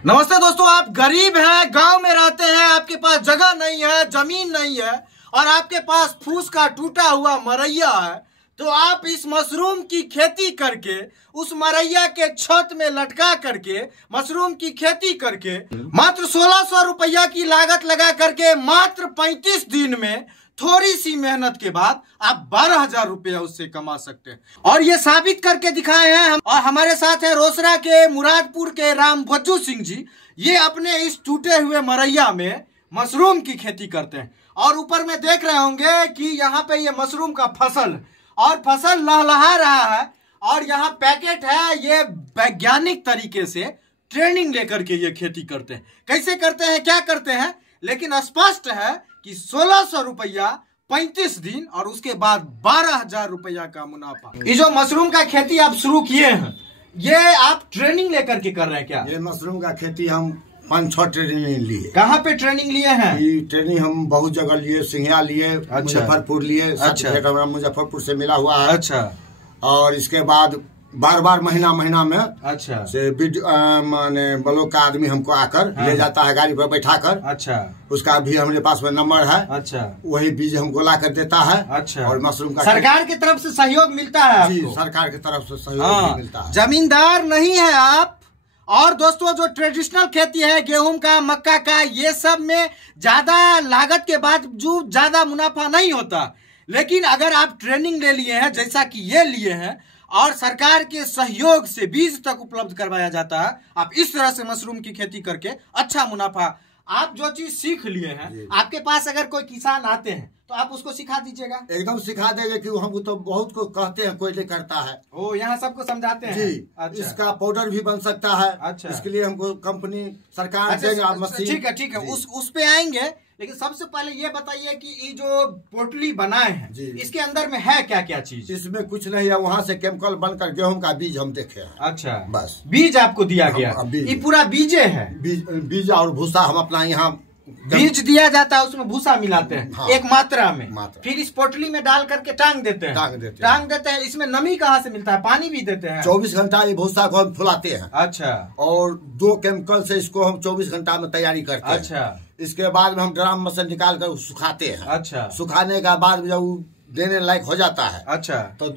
नमस्ते दोस्तों, आप गरीब हैं, गांव में रहते हैं, आपके पास जगह नहीं है, जमीन नहीं है और आपके पास फूस का टूटा हुआ मरैया है, तो आप इस मशरूम की खेती करके उस मरैया के छत में लटका करके मशरूम की खेती करके मात्र 1600 रुपया की लागत लगा करके मात्र 35 दिन में थोड़ी सी मेहनत के बाद आप 12,000 रुपया उससे कमा सकते हैं। और ये साबित करके दिखाए हैं हम। और हमारे साथ है रोसड़ा के मुरादपुर के राम भज्जू सिंह जी। ये अपने इस टूटे हुए मरैया में मशरूम की खेती करते हैं और ऊपर में देख रहे होंगे कि यहाँ पे ये मशरूम का फसल और फसल लहलहा रहा है और यहाँ पैकेट है। ये वैज्ञानिक तरीके से ट्रेनिंग लेकर के ये खेती करते हैं। कैसे करते हैं, क्या करते हैं, लेकिन स्पष्ट है कि 1600 रुपया 35 दिन और उसके बाद 12,000 रुपया का मुनाफा। ये जो मशरूम का खेती आप शुरू किए हैं, ये आप ट्रेनिंग लेकर के कर रहे हैं क्या? ये मशरूम का खेती हम 5-6 ट्रेनिंग लिए। कहाँ पे ट्रेनिंग लिए हैं? ये ट्रेनिंग हम बहुत जगह लिए, सिंघिया लिए, मुजफ्फरपुर लिए। अच्छा। हमारा मुजफ्फरपुर से मिला हुआ है। अच्छा। और इसके बाद बार महीना में अच्छा से माने ब्लॉक का आदमी हमको आकर ले जाता है गाड़ी पर बैठा कर। अच्छा। उसका भी हमारे पास में नंबर है। अच्छा। वही बीज हमको ला कर देता है। अच्छा। और मशरूम का सरकार की तरफ से सहयोग मिलता है जी, आपको? सरकार की तरफ से सहयोग भी मिलता है। जमींदार नहीं है आप। और दोस्तों, जो ट्रेडिशनल खेती है गेहूं का, मक्का का, ये सब में ज्यादा लागत के बावजूद ज्यादा मुनाफा नहीं होता। लेकिन अगर आप ट्रेनिंग ले लिए हैं जैसा कि ये लिए हैं और सरकार के सहयोग से बीज तक उपलब्ध करवाया जाता है, आप इस तरह से मशरूम की खेती करके अच्छा मुनाफा, आप जो चीज सीख लिए हैं, आपके पास अगर कोई किसान आते हैं तो आप उसको सिखा दीजिएगा? एकदम सिखा देंगे कि हमको तो बहुत को कहते हैं कोई नहीं करता है। ओ, यहाँ सबको समझाते हैं जी। अच्छा। इसका पाउडर भी बन सकता है। अच्छा। इसके लिए हमको कंपनी सरकार अच्छा, देगा मशीन। ठीक है उस पे आएंगे। लेकिन सबसे पहले ये बताइए कि ये जो पोटली बनाए हैं इसके अंदर में है क्या क्या चीज? इसमें कुछ नहीं है, वहाँ से केमिकल बनकर गेहूं का बीज हम देखे हैं। अच्छा, बस बीज आपको दिया गया? ये पूरा बीजे है? बीज और भूसा हम अपना यहाँ बीज दिया जाता है, उसमें भूसा मिलाते हैं। हाँ। एक मात्रा में फिर इस पोटली में डाल करके टांग देते हैं। इसमें नमी कहाँ से मिलता है? पानी भी देते हैं? 24 घंटा ये भूसा को हम फुलाते हैं। अच्छा। और 2 केमिकल से इसको हम 24 घंटा में तैयारी करते हैं। अच्छा। इसके बाद में हम ड्राम में से निकाल कर सुखाते हैं। अच्छा। सुखाने के बाद जब देने लायक हो जाता है, अच्छा, तो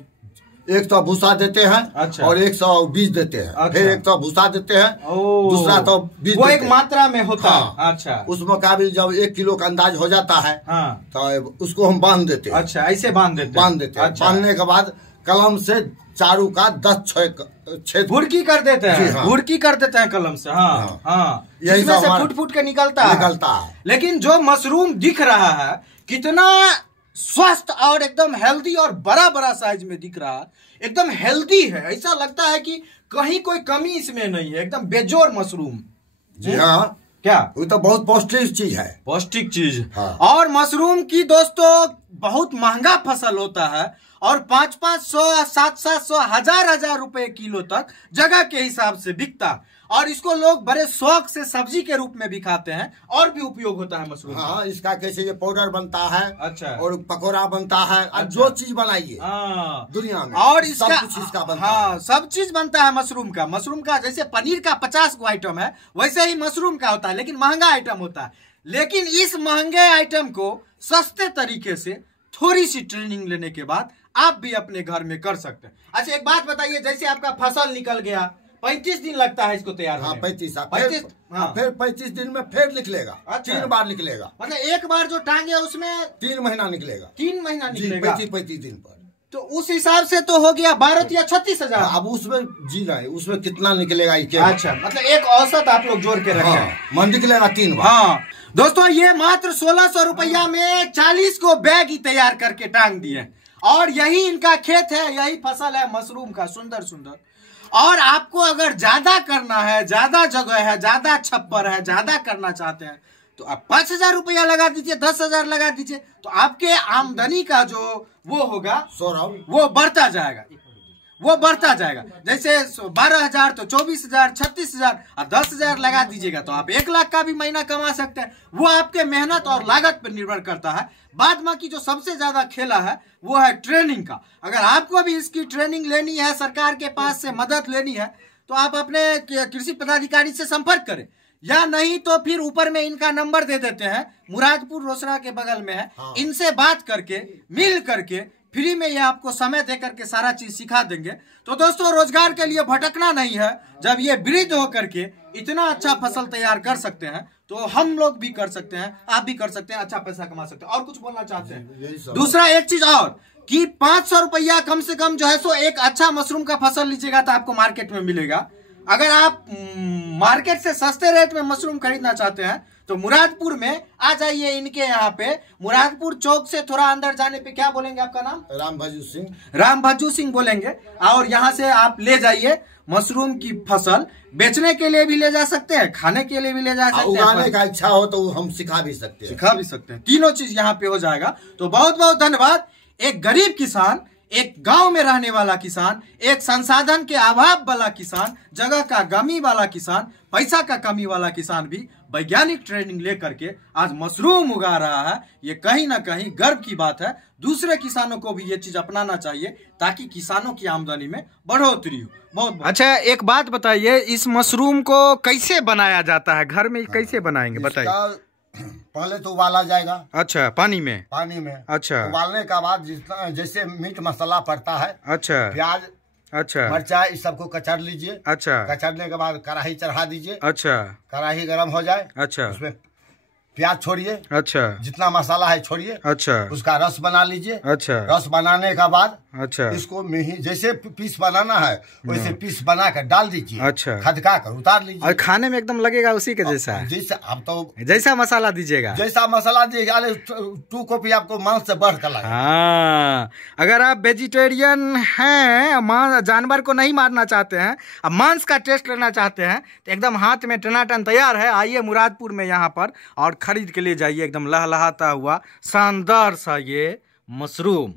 100 भूसा देते हैं। अच्छा। और 100 बीज देते हैं। अच्छा। फिर 100 भूसा देते हैं। दूसरा तो बीज वो एक मात्रा में होता है। हाँ। अच्छा। उसमें का भी जब 1 किलो का अंदाज हो जाता है, हाँ। तो उसको हम बांध देते हैं। अच्छा, ऐसे बांध देते हैं। अच्छा। बांधने के बाद कलम से चारों का 10 छेद भुड़की कर देते हैं। हाँ। भुड़की कर देते हैं कलम से। हाँ हाँ, यही इसमें से फुट के निकलता है। लेकिन जो मशरूम दिख रहा है कितना स्वस्थ और एकदम हेल्दी और बड़ा साइज में दिख रहा है, एकदम हेल्दी है। ऐसा लगता है कि कहीं कोई कमी इसमें नहीं है, एकदम बेजोड़ मशरूम। जी हाँ, क्या वो तो बहुत पौष्टिक चीज है। पौष्टिक चीज। हाँ। और मशरूम की दोस्तों बहुत महंगा फसल होता है और 500, 700, 1000 रुपए किलो तक जगह के हिसाब से बिकता। और इसको लोग बड़े शौक से सब्जी के रूप में भी खाते हैं और भी उपयोग होता है मशरूम। हाँ, इसका कैसे ये पाउडर बनता है। अच्छा। और पकौड़ा बनता है। अच्छा। जो चीज बनाइए दुनिया में और इसका सब कुछ इसका बनता है। सब चीज बनता है मशरूम का जैसे पनीर का 50 को आइटम है, वैसे ही मशरूम का होता है, लेकिन महंगा आइटम होता है। लेकिन इस महंगे आइटम को सस्ते तरीके से थोड़ी सी ट्रेनिंग लेने के बाद आप भी अपने घर में कर सकते हैं। अच्छा, एक बात बताइए, जैसे आपका फसल निकल गया, 35 दिन लगता है इसको तैयार होने में। 35। हाँ। फिर 35 दिन में फिर निकलेगा। अच्छा। 3 बार निकलेगा। मतलब एक बार जो टांगे उसमें 3 महीना निकलेगा। 3 महीना निकलेगा। 35 दिन पर। तो उस हिसाब से तो हो गया 12 या 36,000। अब उसमें जी रहे उसमें कितना निकलेगा? अच्छा, मतलब एक औसत आप लोग जोड़ के रखे। हाँ, मन निकलेगा 3 बार। हाँ दोस्तों, ये मात्र 1600 रुपया में 40 को बैग ही तैयार करके टांग दिए। और यही इनका खेत है, यही फसल है मशरूम का, सुंदर। और आपको अगर ज्यादा करना है, ज्यादा जगह है, ज्यादा छप्पर है, ज्यादा करना चाहते हैं, तो आप 5,000 रुपया लगा दीजिए, 10,000 लगा दीजिए, तो आपके आमदनी का जो वो होगा सौरभ, वो बढ़ता जाएगा। जैसे 12,000 तो 24,000, 36,000 और 10,000 लगा दीजिएगा तो आप 1 लाख का भी महीना कमा सकते हैं। वो आपके मेहनत और लागत पर निर्भर करता है। बाद में की जो सबसे ज्यादा खेला है वो है ट्रेनिंग का। अगर आपको भी इसकी ट्रेनिंग लेनी है, सरकार के पास से मदद लेनी है, तो आप अपने कृषि पदाधिकारी से संपर्क करें, या नहीं तो फिर ऊपर में इनका नंबर दे देते हैं, मुरादपुर रोसड़ा के बगल में है। हाँ। इनसे बात करके मिल करके फ्री में ये आपको समय दे करके सारा चीज सिखा देंगे। तो दोस्तों, रोजगार के लिए भटकना नहीं है। जब ये वृद्ध होकर के इतना अच्छा फसल तैयार कर सकते हैं तो हम लोग भी कर सकते हैं, आप भी कर सकते हैं, अच्छा पैसा कमा सकते हैं। और कुछ बोलना चाहते हैं? दूसरा एक चीज और कि 500 रुपया कम से कम जो है सो एक अच्छा मशरूम का फसल लीजिएगा तो आपको मार्केट में मिलेगा। अगर आप मार्केट से सस्ते रेट में मशरूम खरीदना चाहते हैं तो मुरादपुर में आ जाइए इनके यहाँ पे। मुरादपुर चौक से थोड़ा अंदर जाने पे क्या बोलेंगे आपका नाम? राम भज्जू सिंह बोलेंगे। और यहाँ से आप ले जाइए मशरूम की फसल, बेचने के लिए भी ले जा सकते हैं, खाने के लिए भी ले जा सकते हैं, उगाने का इच्छा हो तो हम सिखा भी सकते हैं। तीनों चीज यहाँ पे हो जाएगा। तो बहुत बहुत धन्यवाद। एक गरीब किसान, एक गांव में रहने वाला किसान, एक संसाधन के अभाव वाला किसान, जगह का कमी वाला किसान, पैसा का कमी वाला किसान भी वैज्ञानिक ट्रेनिंग लेकर के आज मशरूम उगा रहा है। ये कहीं ना कहीं गर्व की बात है। दूसरे किसानों को भी ये चीज अपनाना चाहिए ताकि किसानों की आमदनी में बढ़ोतरी हो। बहुत अच्छा, एक बात बताइए, इस मशरूम को कैसे बनाया जाता है? घर में कैसे बनाएंगे बताइए। पहले तो उबाला जाएगा। अच्छा, पानी में? अच्छा। उबालने का बाद जितना जैसे मीट मसाला पड़ता है, अच्छा, प्याज, अच्छा, मिर्चा, इस सबको कचर लीजिए। अच्छा। कचरने के बाद कढ़ाई चढ़ा दीजिए। अच्छा। कढ़ाई गर्म हो जाए, अच्छा, उसमें प्याज छोड़िए। अच्छा। जितना मसाला है छोड़िए। अच्छा। उसका रस बना लीजिए। अच्छा। रस बनाने का बाद अच्छा, इसको मिही जैसे पीस बनाना है वैसे पीस बना कर डाल दीजिए। अच्छा। खदका कर उतार लीजिए। और खाने में एकदम लगेगा उसी के जैसा? जैसे अब तो जैसा मसाला दीजिएगा, जैसा मसाला दीजिएगा। 2 कॉपी आपको मांस से बढ़ कर लगेगा। हाँ, अगर आप वेजिटेरियन हैं, जानवर को नहीं मारना चाहते हैं, अब मांस का टेस्ट लेना चाहते हैं तो एकदम हाथ में टनाटन तैयार है। आइए मुरादपुर में यहाँ पर और खरीद के ले जाइए एकदम लहलहाता हुआ शानदार सा ये मशरूम।